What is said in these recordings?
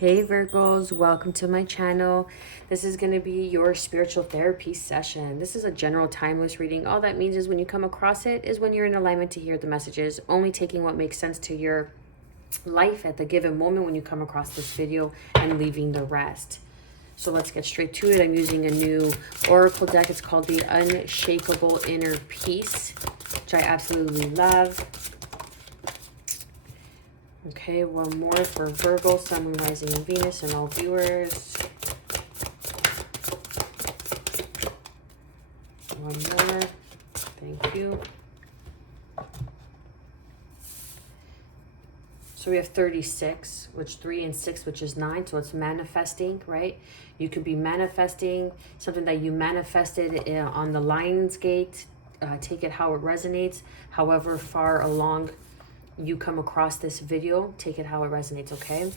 Hey Virgos, welcome to my channel. This is going to be your spiritual therapy session. This is a general timeless reading. All that means is when you come across it is when you're in alignment to hear the messages, only taking what makes sense to your life at the given moment when you come across this video and leaving the rest. So let's get straight to it. I'm using a new oracle deck. It's called the Unshakable Inner Peace, which I absolutely love. Okay, one more for Virgo, Sun, Moon, Rising, and Venus, and all viewers. One more. Thank you. So we have 36, which 3 and 6, which is 9. So it's manifesting, right? You could be manifesting something that you manifested on the Lion's Gate. Take it how it resonates. However far along you come across this video, take it how it resonates, okay?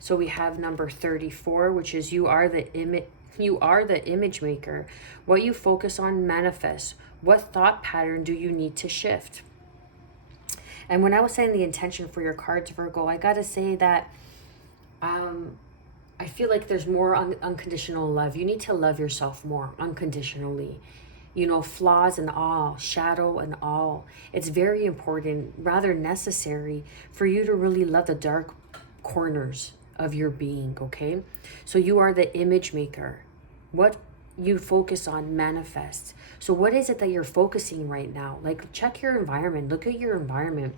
So we have number 34, which is you are the image maker. What you focus on manifests. What thought pattern do you need to shift? And when I was saying the intention for your cards, Virgo, I gotta say that I feel like there's more unconditional love. You need to love yourself more unconditionally. You know, flaws and all, shadow and all. It's very important, rather necessary, for you to really love the dark corners of your being, okay? So you are the image maker. What you focus on manifests. So what is it that you're focusing right now? Like, check your environment. Look at your environment.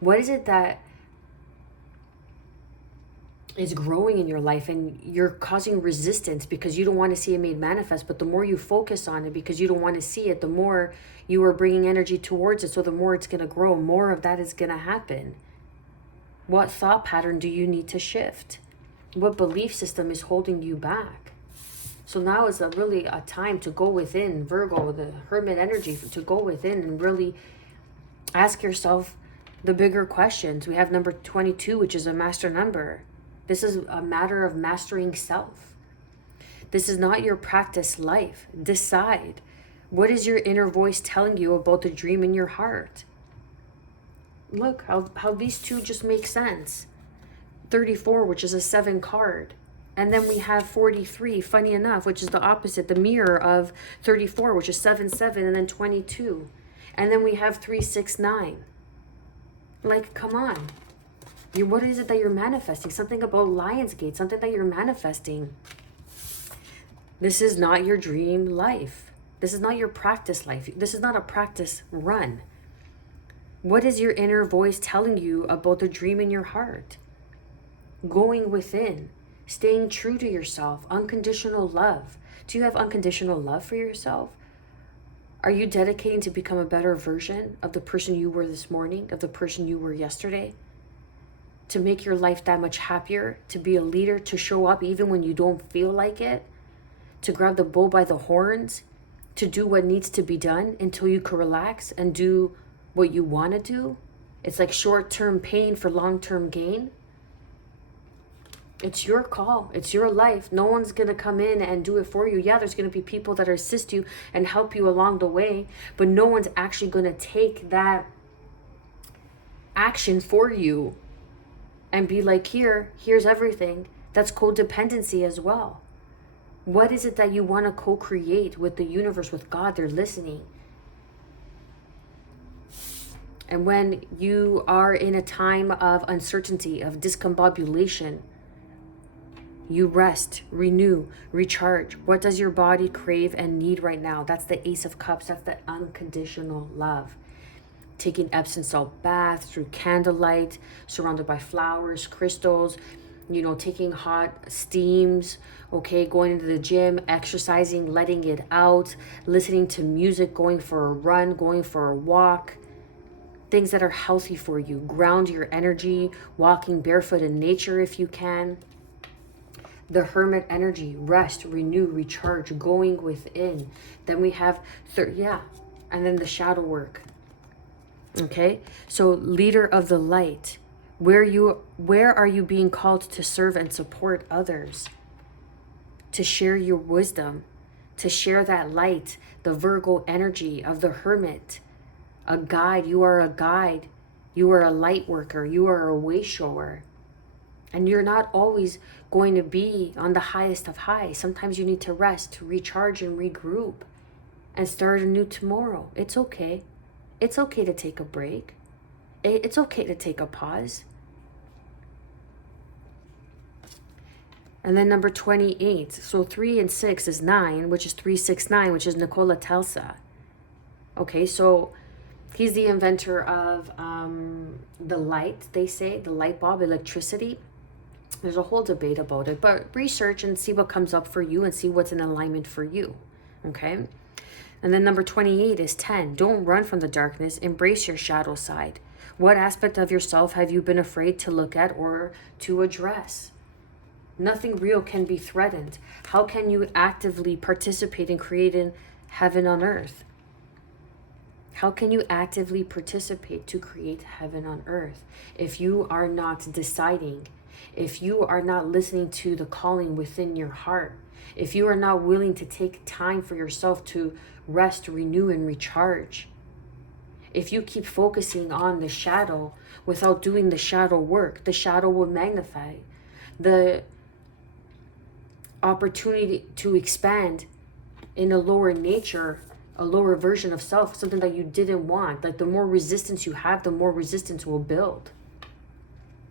What is it that is growing in your life and you're causing resistance because you don't want to see it made manifest? But the more you focus on it because you don't want to see it, the more you are bringing energy towards it. So the more it's going to grow, more of that is going to happen. What thought pattern do you need to shift? What belief system is holding you back? So now is really a time to go within, Virgo, the hermit energy, to go within and really ask yourself the bigger questions. We have number 22, which is a master number. This is a matter of mastering self. This is not your practice life. Decide. What is your inner voice telling you about the dream in your heart? Look how these two just make sense. 34, which is a 7 card. And then we have 43, funny enough, which is the opposite, the mirror of 34, which is 7, 7, and then 22. And then we have 3, 6, 9. Like, come on. What is it that you're manifesting? Something about Lionsgate, something that you're manifesting. This is not your dream life. This is not your practice life. This is not a practice run. What is your inner voice telling you about the dream in your heart? Going within, staying true to yourself, unconditional love. Do you have unconditional love for yourself? Are you dedicating to become a better version of the person you were this morning, of the person you were yesterday? To make your life that much happier, to be a leader, to show up even when you don't feel like it, to grab the bull by the horns, to do what needs to be done until you can relax and do what you want to do. It's like short-term pain for long-term gain. It's your call. It's your life. No one's going to come in and do it for you. Yeah, there's going to be people that assist you and help you along the way, but no one's actually going to take that action for you and be like, here's everything. That's codependency as well. What is it that you want to co-create with the universe, with God? They're listening. And when you are in a time of uncertainty, of discombobulation, you rest, renew, recharge. What does your body crave and need right now? That's the Ace of Cups. That's the unconditional love. Taking Epsom salt baths through candlelight, surrounded by flowers, crystals, you know, taking hot steams, okay, going into the gym, exercising, letting it out, listening to music, going for a run, going for a walk. Things that are healthy for you. Ground your energy, walking barefoot in nature if you can. The hermit energy, rest, renew, recharge, going within. Then we have, and then the shadow work. Okay, so leader of the light, where are you being called to serve and support others, to share your wisdom, to share that light, the Virgo energy of the hermit, a guide. You are a guide. You are a light worker. You are a way shower. And you're not always going to be on the highest of highs. Sometimes you need to rest, to recharge and regroup and start anew tomorrow. It's okay. It's okay to take a break. It's okay to take a pause. And then number 28. So 3 and 6 is 9, which is 369, which is Nikola Tesla. Okay, so he's the inventor of the light, they say, the light bulb, electricity. There's a whole debate about it, but research and see what comes up for you and see what's in alignment for you. Okay? And then number 28 is 10. Don't run from the darkness. Embrace your shadow side. What aspect of yourself have you been afraid to look at or to address? Nothing real can be threatened. How can you actively participate in creating heaven on earth? How can you actively participate to create heaven on earth if you are not deciding, if you are not listening to the calling within your heart, if you are not willing to take time for yourself to rest, renew, and recharge? If you keep focusing on the shadow without doing the shadow work, the shadow will magnify. The opportunity to expand in a lower nature, a lower version of self, something that you didn't want. Like the more resistance you have, the more resistance will build.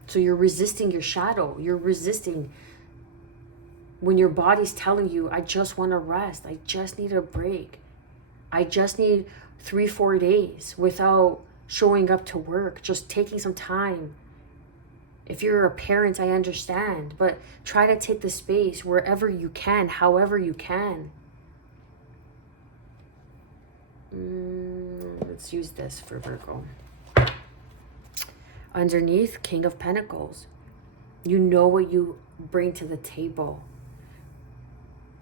So you're resisting your shadow. You're resisting when your body's telling you, I just want to rest. I just need a break. I just need 3-4 days without showing up to work, just taking some time. If you're a parent, I understand, but try to take the space wherever you can, however you can. Let's use this for Virgo. Underneath, King of Pentacles. You know what you bring to the table.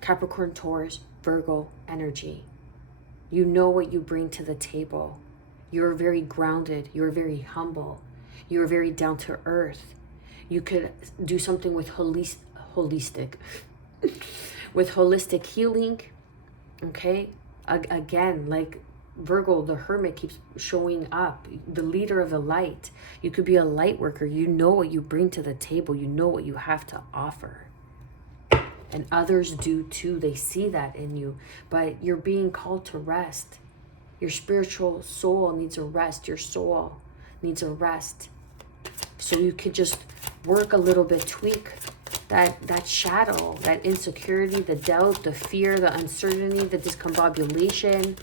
Capricorn, Taurus, Virgo energy. You know what you bring to the table. You're very grounded. You're very humble. You're very down to earth. You could do something with holistic with holistic healing. Okay? Again, like Virgo, the hermit keeps showing up, the leader of the light. You could be a light worker. You know what you bring to the table. You know what you have to offer. And others do too. They see that in you. But you're being called to rest. Your spiritual soul needs a rest. Your soul needs a rest. So you could just work a little bit, tweak that shadow, that insecurity, the doubt, the fear, the uncertainty, the discombobulation,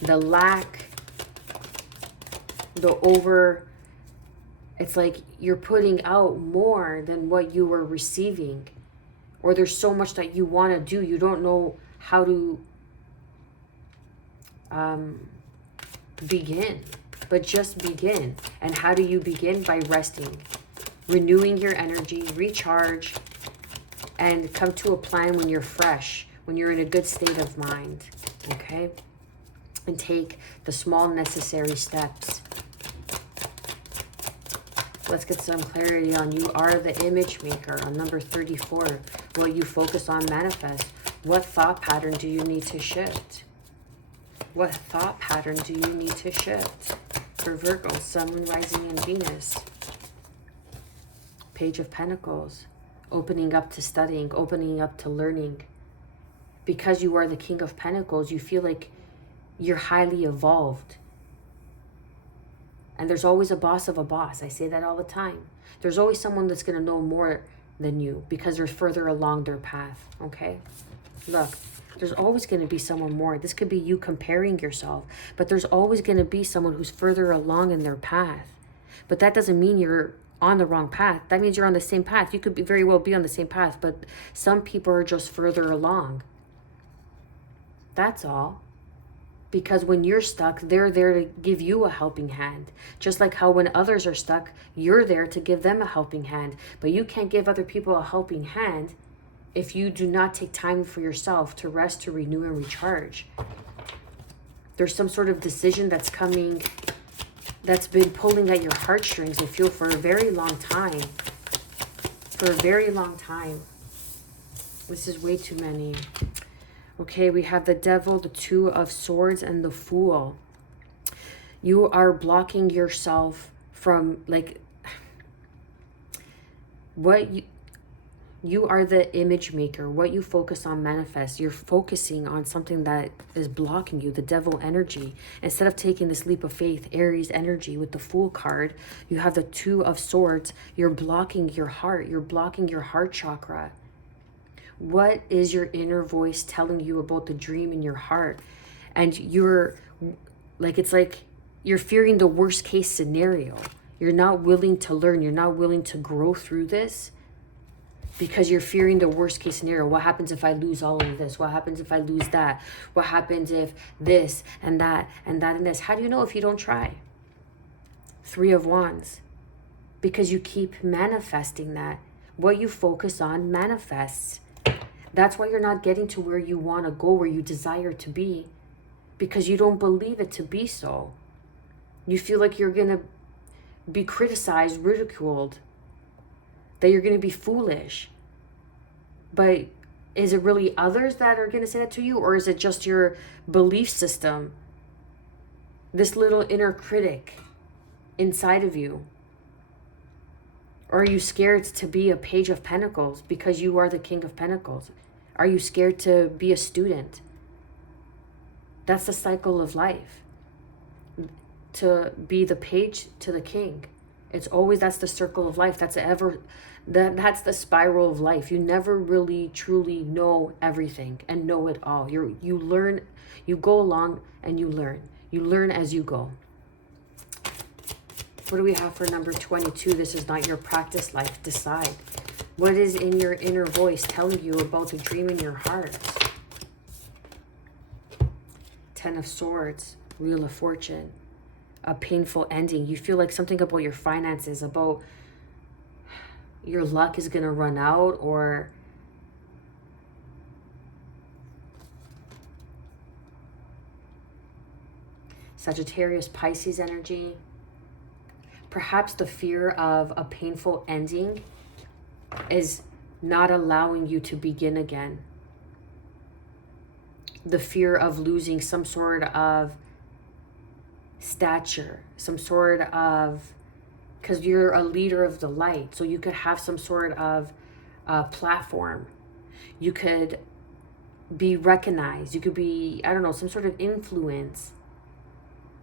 the lack, it's like you're putting out more than what you were receiving. Or there's so much that you want to do, you don't know how to begin. But just begin. And how do you begin? By resting, renewing your energy, recharge, and come to a plan when you're fresh, when you're in a good state of mind. Okay? And take the small necessary steps. Let's get some clarity on you are the image maker on number 34. What you focus on manifest. What thought pattern do you need to shift? What thought pattern do you need to shift? For Virgo, Sun, Moon, Rising, and Venus. Page of Pentacles. Opening up to studying, opening up to learning. Because you are the King of Pentacles, you feel like you're highly evolved. And there's always a boss of a boss. I say that all the time. There's always someone that's going to know more than you because they're further along their path. Okay? Look, there's always going to be someone more. This could be you comparing yourself. But there's always going to be someone who's further along in their path. But that doesn't mean you're on the wrong path. That means you're on the same path. You could very well be on the same path. But some people are just further along. That's all. Because when you're stuck, they're there to give you a helping hand. Just like how when others are stuck, you're there to give them a helping hand. But you can't give other people a helping hand if you do not take time for yourself to rest, to renew, and recharge. There's some sort of decision that's coming, that's been pulling at your heartstrings, I feel, for a very long time. For a very long time. This is way too many. Okay, we have the Devil, the Two of Swords, and the Fool. You are blocking yourself from, like, What you are the image maker. What you focus on manifests. You're focusing on something that is blocking you, the devil energy. Instead of taking this leap of faith, Aries energy with the Fool card, you have the Two of Swords. You're blocking your heart. You're blocking your heart chakra. What is your inner voice telling you about the dream in your heart? And you're like, it's like you're fearing the worst case scenario. You're not willing to learn. You're not willing to grow through this because you're fearing the worst case scenario. What happens if I lose all of this? What happens if I lose that? What happens if this and that and that and this? How do you know if you don't try? Three of Wands. Because you keep manifesting that. What you focus on manifests. That's why you're not getting to where you want to go, where you desire to be, because you don't believe it to be so. You feel like you're going to be criticized, ridiculed, that you're going to be foolish. But is it really others that are going to say that to you, or is it just your belief system? This little inner critic inside of you? Or are you scared to be a Page of Pentacles because you are the King of Pentacles? Are you scared to be a student? That's the cycle of life. To be the page to the king. It's always, that's the circle of life. That's that's the spiral of life. You never really truly know everything and know it all. You learn, you go along and you learn. You learn as you go. What do we have for number 22? This is not your practice life. Decide. What is in your inner voice telling you about the dream in your heart? Ten of Swords, Wheel of Fortune, a painful ending. You feel like something about your finances, about your luck is going to run out, or Sagittarius, Pisces energy. Perhaps the fear of a painful ending is not allowing you to begin again. The fear of losing some sort of stature, some sort of, because you're a leader of the light, so you could have some sort of platform. You could be recognized. You could be, I don't know, some sort of influence.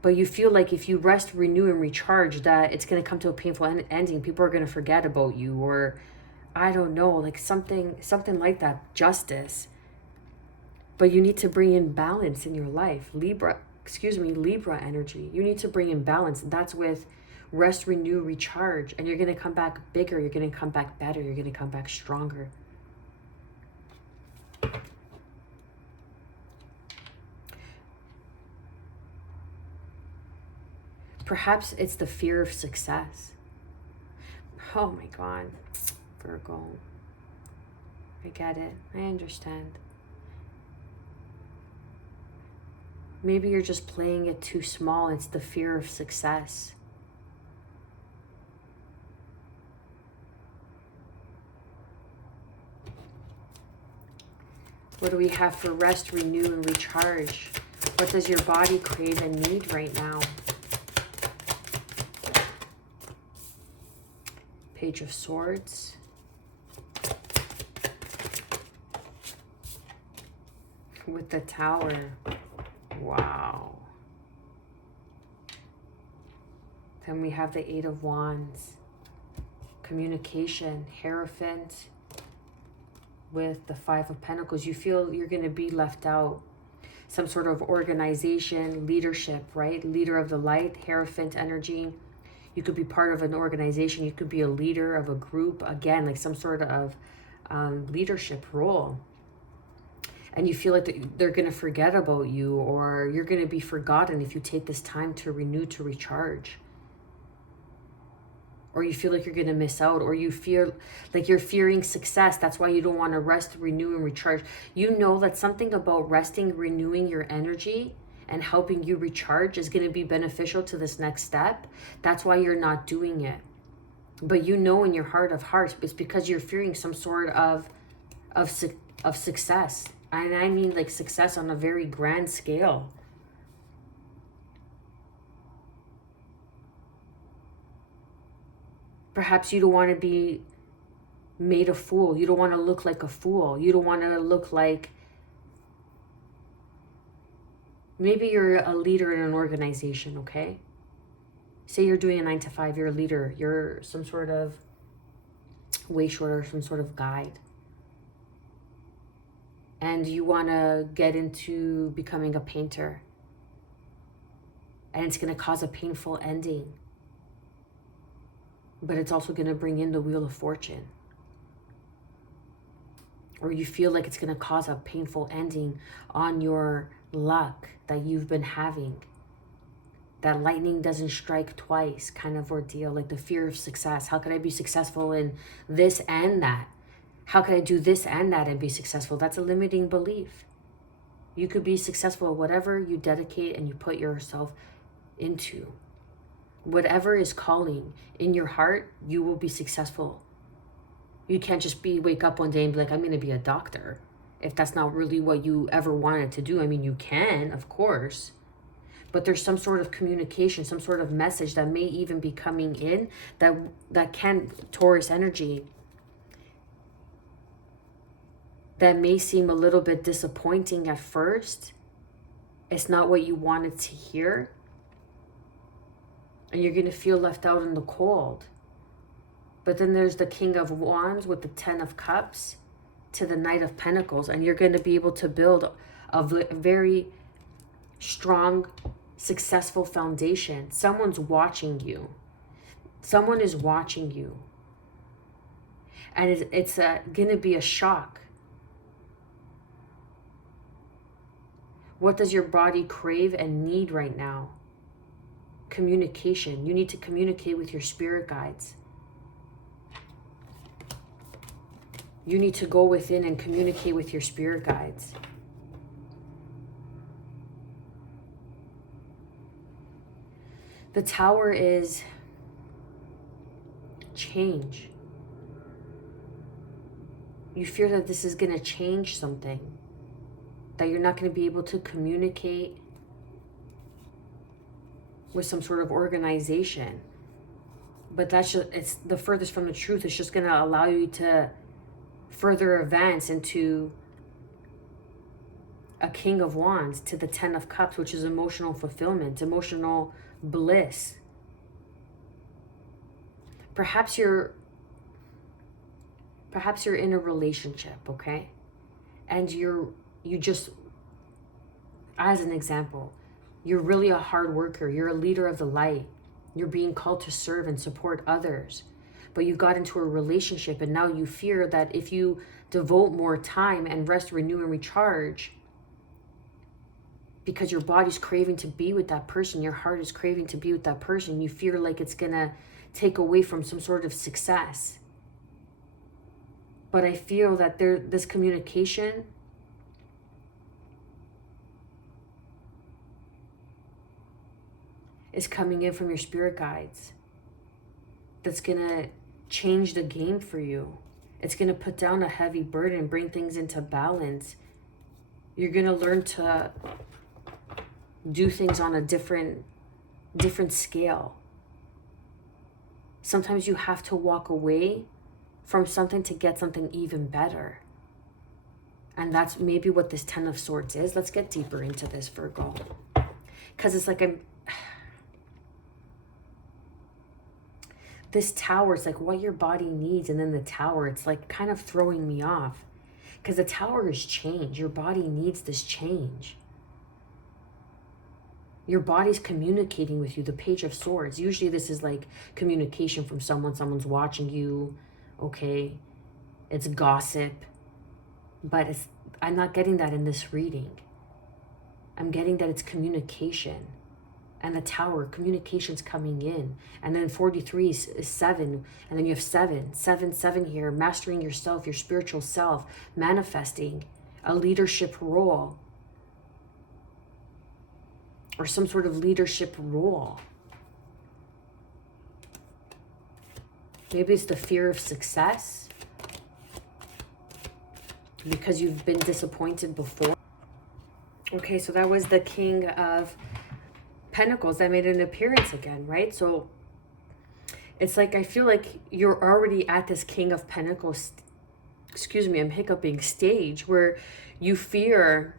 But you feel like if you rest, renew, and recharge, that it's going to come to a painful ending. People are going to forget about you, or I don't know, like something like that. Justice. But you need to bring in balance in your life. Libra energy. You need to bring in balance. That's with rest, renew, recharge. And you're going to come back bigger. You're going to come back better. You're going to come back stronger. Perhaps it's the fear of success. Oh my God, Virgo. I get it. I understand. Maybe you're just playing it too small. It's the fear of success. What do we have for rest, renew, and recharge? What does your body crave and need right now? Page of Swords. With the Tower. Wow. Then we have the Eight of Wands. Communication. Hierophant. With the Five of Pentacles. You feel you're going to be left out. Some sort of organization, leadership, right? Leader of the light, Hierophant energy. You could be part of an organization. You could be a leader of a group. Again, like some sort of leadership role. And you feel like they're going to forget about you, or you're going to be forgotten if you take this time to renew, to recharge. Or you feel like you're going to miss out, or you feel like you're fearing success. That's why you don't want to rest, renew, and recharge. You know that something about resting, renewing your energy, and helping you recharge is going to be beneficial to this next step. That's why you're not doing it. But you know in your heart of hearts, it's because you're fearing some sort of success. And I mean like success on a very grand scale. Perhaps you don't want to be made a fool. You don't want to look like a fool. You don't want to look like, maybe you're a leader in an organization, okay? Say you're doing a 9 to 5, you're a leader. You're some sort of way shorter, some sort of guide. And you want to get into becoming a painter. And it's going to cause a painful ending. But it's also going to bring in the Wheel of Fortune. Or you feel like it's going to cause a painful ending on your luck that you've been having. That lightning doesn't strike twice kind of ordeal, like the fear of success. How can I be successful in this and that? How can I do this and that and be successful? That's a limiting belief. You could be successful at whatever you dedicate and you put yourself into. Whatever is calling in your heart, you will be successful. You can't just wake up one day and be like, I'm going to be a doctor. If that's not really what you ever wanted to do. I mean, you can, of course. But there's some sort of communication, some sort of message that may even be coming in that can, Taurus energy, that may seem a little bit disappointing at first. It's not what you wanted to hear. And you're going to feel left out in the cold. But then there's the King of Wands with the 10 of Cups to the Knight of Pentacles. And you're going to be able to build a very strong, successful foundation. Someone's watching you. Someone is watching you. And it's going to be a shock. What does your body crave and need right now? Communication. You need to communicate with your spirit guides. You need to go within and communicate with your spirit guides. The Tower is change. You fear that this is going to change something. That you're not going to be able to communicate with some sort of organization. But that's just, it's the furthest from the truth. It's just going to allow you to further advance into a King of Wands to the 10 of Cups, which is emotional fulfillment, emotional bliss. Perhaps you're in a relationship, okay? And you just, as an example, you're really a hard worker. You're a leader of the light. You're being called to serve and support others. But you got into a relationship and now you fear that if you devote more time and rest, renew, and recharge, because your body's craving to be with that person, your heart is craving to be with that person, you fear like it's gonna take away from some sort of success. But I feel that this communication is coming in from your spirit guides. That's gonna change the game for you. It's gonna put down a heavy burden, bring things into balance. You're gonna learn to do things on a different scale. Sometimes you have to walk away from something to get something even better. And that's maybe what this 10 of Swords is. Let's get deeper into this, Virgo. Because it's like this Tower, it's like what your body needs. And then the Tower, it's like kind of throwing me off. Because the Tower is change. Your body needs this change. Your body's communicating with you. The Page of Swords. Usually this is like communication from someone's watching you. Okay. It's gossip. But I'm not getting that in this reading. I'm getting that it's communication. And the Tower, communication's coming in. And then 43 is 7. And then you have 7. 7 here. Mastering yourself, your spiritual self. Manifesting a leadership role. Or some sort of leadership role. Maybe it's the fear of success. Because you've been disappointed before. Okay, so that was the King of Pentacles that made an appearance again, right? So It's like I feel like you're already at this King of Pentacles, excuse me, I'm hiccuping, stage where you fear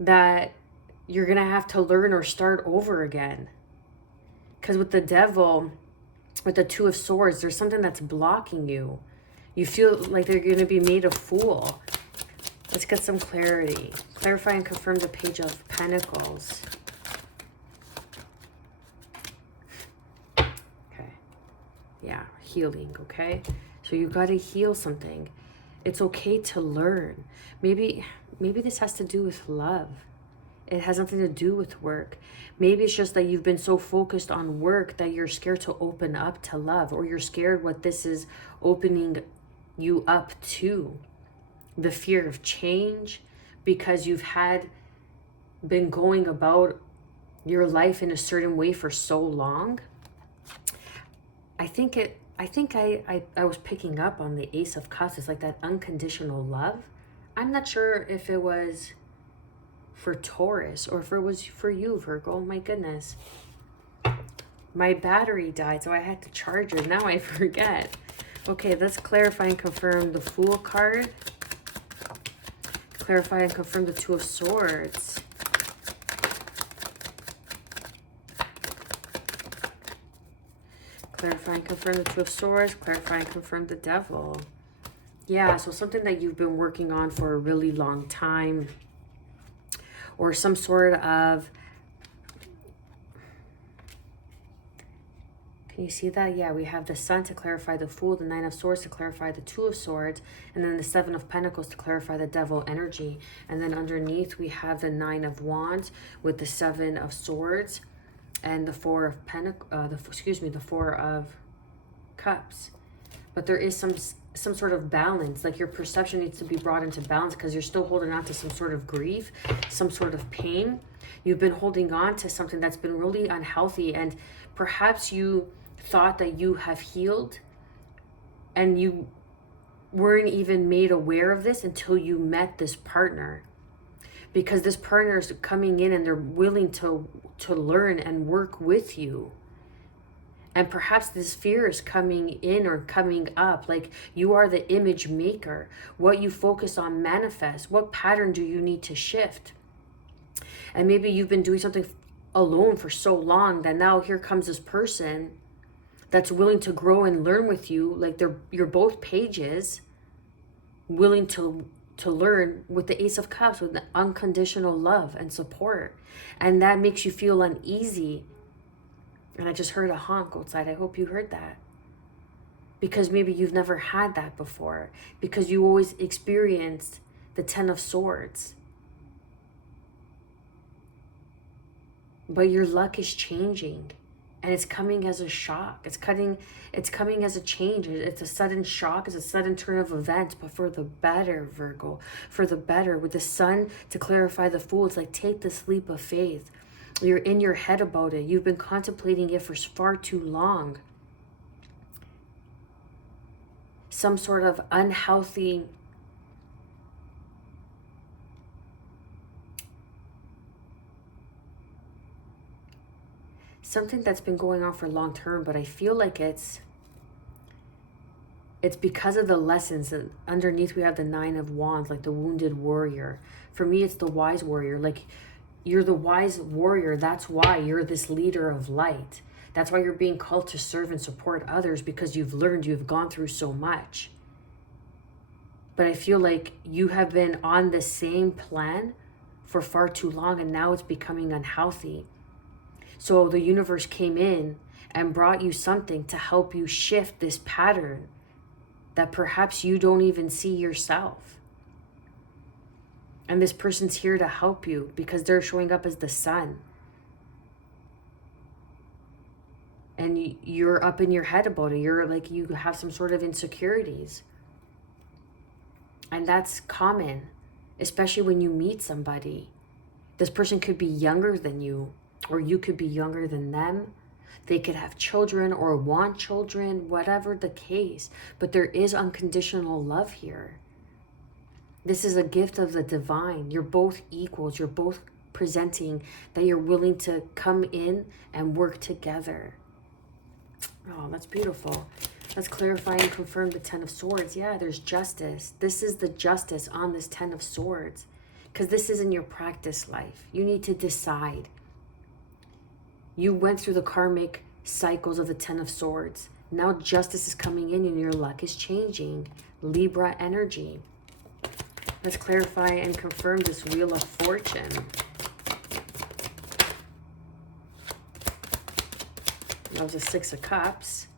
that you're going to have to learn or start over again. Because with the Devil, with the Two of Swords, there's something that's blocking you. You feel like they're going to be made a fool. Let's get some clarity. Clarify and confirm the Page of Pentacles. Okay. Yeah, healing, okay? So you got to heal something. It's okay to learn. Maybe this has to do with love. It has nothing to do with work. Maybe it's just that you've been so focused on work that you're scared to open up to love, or you're scared what this is opening you up to. The fear of change, because you've been going about your life in a certain way for so long. I was picking up on the Ace of Cups. It's like that unconditional love. I'm not sure if it was for Taurus or if it was for you, Virgo. Oh my goodness. My battery died, so I had to charge it. Now I forget. Okay, let's clarify and confirm the Fool card. Clarify and confirm the Two of Swords. Clarify and confirm the Two of Swords. Clarify and confirm the Devil. Yeah, so something that you've been working on for a really long time. Or some sort of... Can you see that? Yeah, we have the Sun to clarify the Fool, the Nine of Swords to clarify the Two of Swords, and then the Seven of Pentacles to clarify the Devil energy. And then underneath we have the Nine of Wands with the Seven of Swords and the Four of the Four of Cups. But there is some sort of balance, like your perception needs to be brought into balance because you're still holding on to some sort of grief, some sort of pain. You've been holding on to something that's been really unhealthy, and perhaps you thought that you have healed and you weren't even made aware of this until you met this partner, because this partner is coming in and they're willing to learn and work with you. And perhaps this fear is coming in or coming up, like you are the image maker. What you focus on manifests. What pattern do you need to shift? And maybe you've been doing something alone for so long that now here comes this person that's willing to grow and learn with you. Like you're both pages willing to learn with the Ace of Cups, with the unconditional love and support. And that makes you feel uneasy. And I just heard a honk outside. I hope you heard that. Because maybe you've never had that before. Because you always experienced the Ten of Swords. But your luck is changing. And it's coming as a shock. It's coming as a change. It's a sudden shock. It's a sudden turn of events. But for the better, Virgo. For the better. With the Sun to clarify the Fool. It's like, take this leap of faith. You're in your head about it. You've been contemplating it for far too long. Some sort of unhealthy something that's been going on for long term, but I feel like it's because of the lessons. And underneath we have the Nine of Wands, like the wounded warrior. For me, it's the wise warrior. Like, you're the wise warrior. That's why you're this leader of light. That's why you're being called to serve and support others, because you've learned, you've gone through so much. But I feel like you have been on the same plan for far too long, and now it's becoming unhealthy. So the universe came in and brought you something to help you shift this pattern that perhaps you don't even see yourself. And this person's here to help you because they're showing up as the Sun. And you're up in your head about it. You're like, you have some sort of insecurities. And that's common, especially when you meet somebody. This person could be younger than you, or you could be younger than them. They could have children or want children, whatever the case. But there is unconditional love here. This is a gift of the divine. You're both equals. You're both presenting that you're willing to come in and work together. Oh, that's beautiful. Let's clarify and confirm the Ten of Swords. Yeah, there's justice. This is the justice on this Ten of Swords. Because this isn't your practice life. You need to decide. You went through the karmic cycles of the Ten of Swords. Now justice is coming in and your luck is changing. Libra energy. Let's clarify and confirm this Wheel of Fortune. That was a Six of Cups.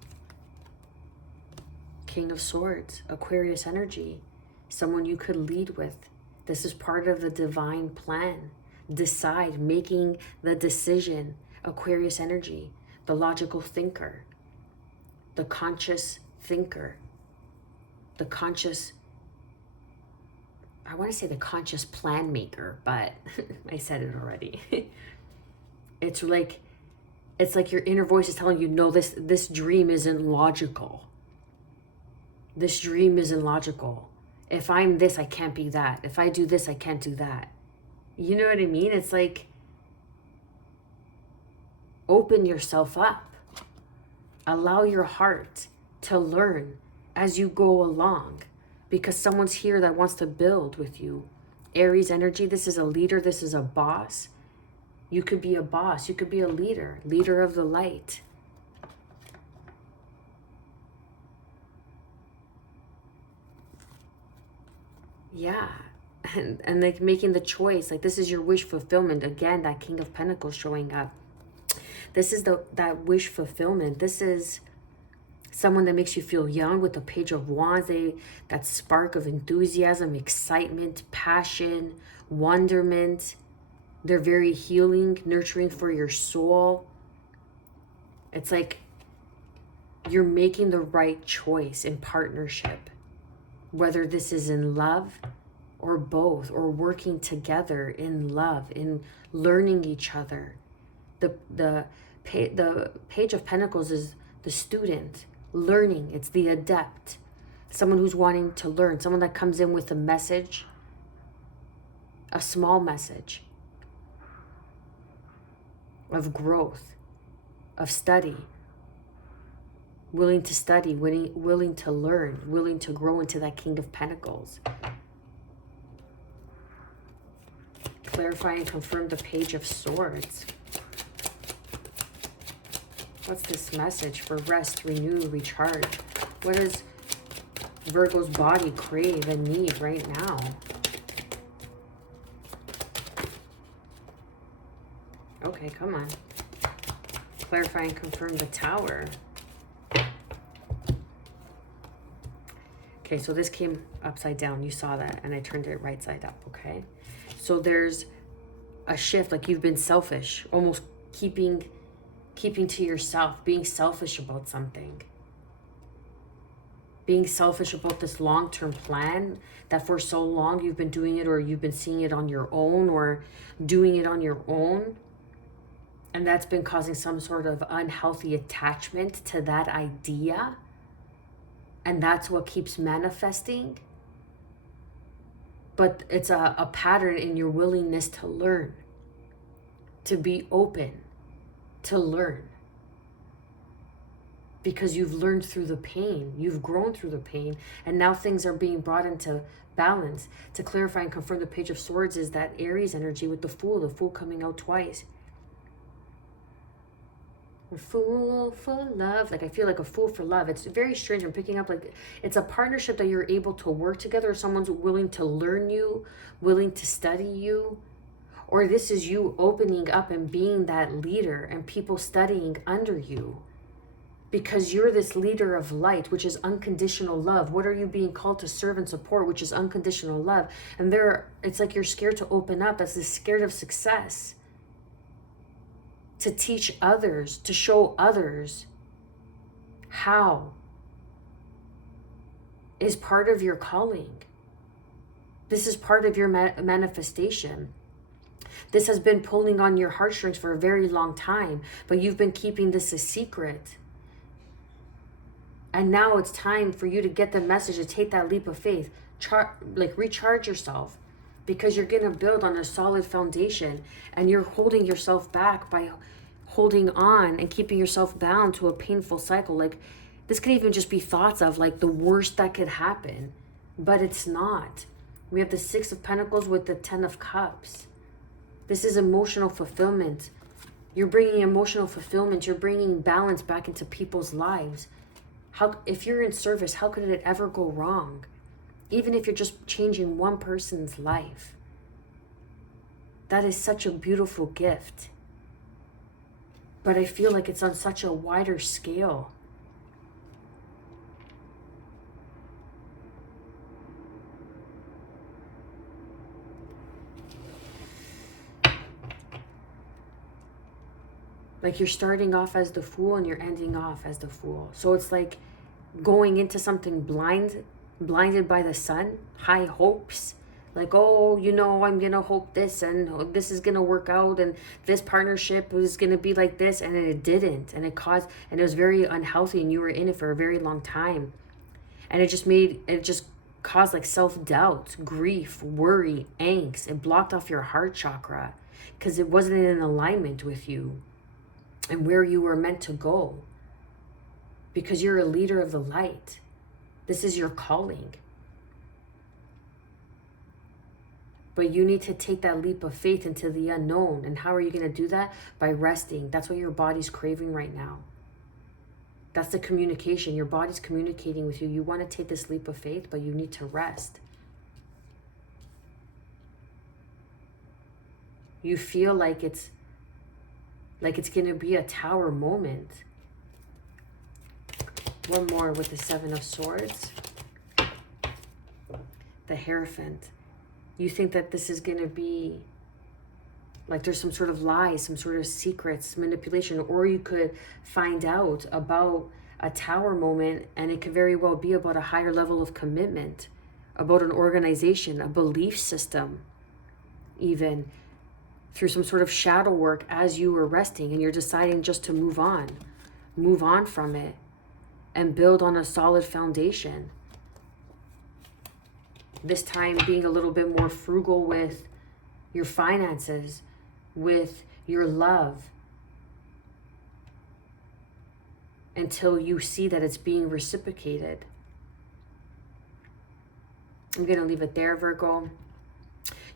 King of Swords, Aquarius energy. Someone you could lead with. This is part of the divine plan. Decide, making the decision. Aquarius energy, the logical thinker, the conscious thinker, the conscious, I want to say the conscious plan maker, but I said it already. It's like your inner voice is telling you, no, this dream isn't logical. This dream isn't logical. If I'm this, I can't be that. If I do this, I can't do that. You know what I mean? It's like, open yourself up. Allow your heart to learn as you go along, because someone's here that wants to build with you. Aries energy, this is a leader, this is a boss. You could be a boss, you could be a leader of the light. Yeah, and like making the choice, like this is your wish fulfillment. Again, that King of Pentacles showing up. This is that wish fulfillment. This is someone that makes you feel young with the Page of Wands. That spark of enthusiasm, excitement, passion, wonderment. They're very healing, nurturing for your soul. It's like you're making the right choice in partnership. Whether this is in love or both, or working together in love, in learning each other. The Page of Pentacles is the student learning. It's the adept, someone who's wanting to learn, someone that comes in with a message, a small message of growth, of study, willing to study, willing to learn, willing to grow into that King of Pentacles. Clarify and confirm the Page of Swords. What's this message for rest, renew, recharge? What does Virgo's body crave and need right now? Okay, come on. Clarify and confirm the Tower. Okay, so this came upside down. You saw that, and I turned it right side up, okay? So there's a shift, like you've been selfish, almost keeping to yourself, being selfish about something. Being selfish about this long-term plan that for so long you've been doing it, or you've been seeing it on your own, or doing it on your own. And that's been causing some sort of unhealthy attachment to that idea. And that's what keeps manifesting. But it's a pattern in your willingness to learn, to be open, to learn. Because you've learned through the pain, you've grown through the pain, and now things are being brought into balance. To clarify and confirm the Page of Swords is that Aries energy with the Fool coming out twice. A fool for love. Like I feel like a fool for love. It's very strange. I'm picking up like it's a partnership that you're able to work together. Someone's willing to learn you, willing to study you. Or this is you opening up and being that leader and people studying under you. Because you're this leader of light, which is unconditional love. What are you being called to serve and support, which is unconditional love? And it's like you're scared to open up. That's scared of success. To teach others, to show others how is part of your calling. This is part of your manifestation. This has been pulling on your heartstrings for a very long time, but you've been keeping this a secret. And now it's time for you to get the message, to take that leap of faith, recharge yourself, because you're going to build on a solid foundation, and you're holding yourself back by holding on and keeping yourself bound to a painful cycle. Like, this could even just be thoughts of like the worst that could happen, but it's not. We have the Six of Pentacles with the Ten of Cups. This is emotional fulfillment. You're bringing emotional fulfillment. You're bringing balance back into people's lives. How, if you're in service, how could it ever go wrong? Even if you're just changing one person's life. That is such a beautiful gift. But I feel like it's on such a wider scale. Like, you're starting off as the Fool and you're ending off as the Fool. So it's like going into something blinded by the sun, high hopes. Like, oh, you know, I'm going to hope this and this is going to work out and this partnership is going to be like this. And it didn't. And it was very unhealthy and you were in it for a very long time. And it just caused like self-doubt, grief, worry, angst. It blocked off your heart chakra because it wasn't in alignment with you and where you were meant to go. Because you're a leader of the light. This is your calling. But you need to take that leap of faith into the unknown. And how are you going to do that? By resting. That's what your body's craving right now. That's the communication. Your body's communicating with you. You want to take this leap of faith, but you need to rest. You feel like it's going to be a tower moment. One more with the Seven of Swords. The Hierophant. You think that this is going to be like there's some sort of lies, some sort of secrets, manipulation, or you could find out about a tower moment and it could very well be about a higher level of commitment, about an organization, a belief system, even through some sort of shadow work as you were resting and you're deciding just to move on from it and build on a solid foundation. This time being a little bit more frugal with your finances, with your love, until you see that it's being reciprocated. I'm going to leave it there, Virgo.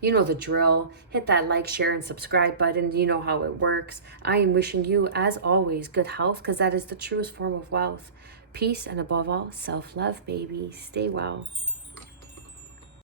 You know the drill. Hit that like, share, and subscribe button. You know how it works. I am wishing you, as always, good health, because that is the truest form of wealth. Peace, and above all, self-love, baby. Stay well.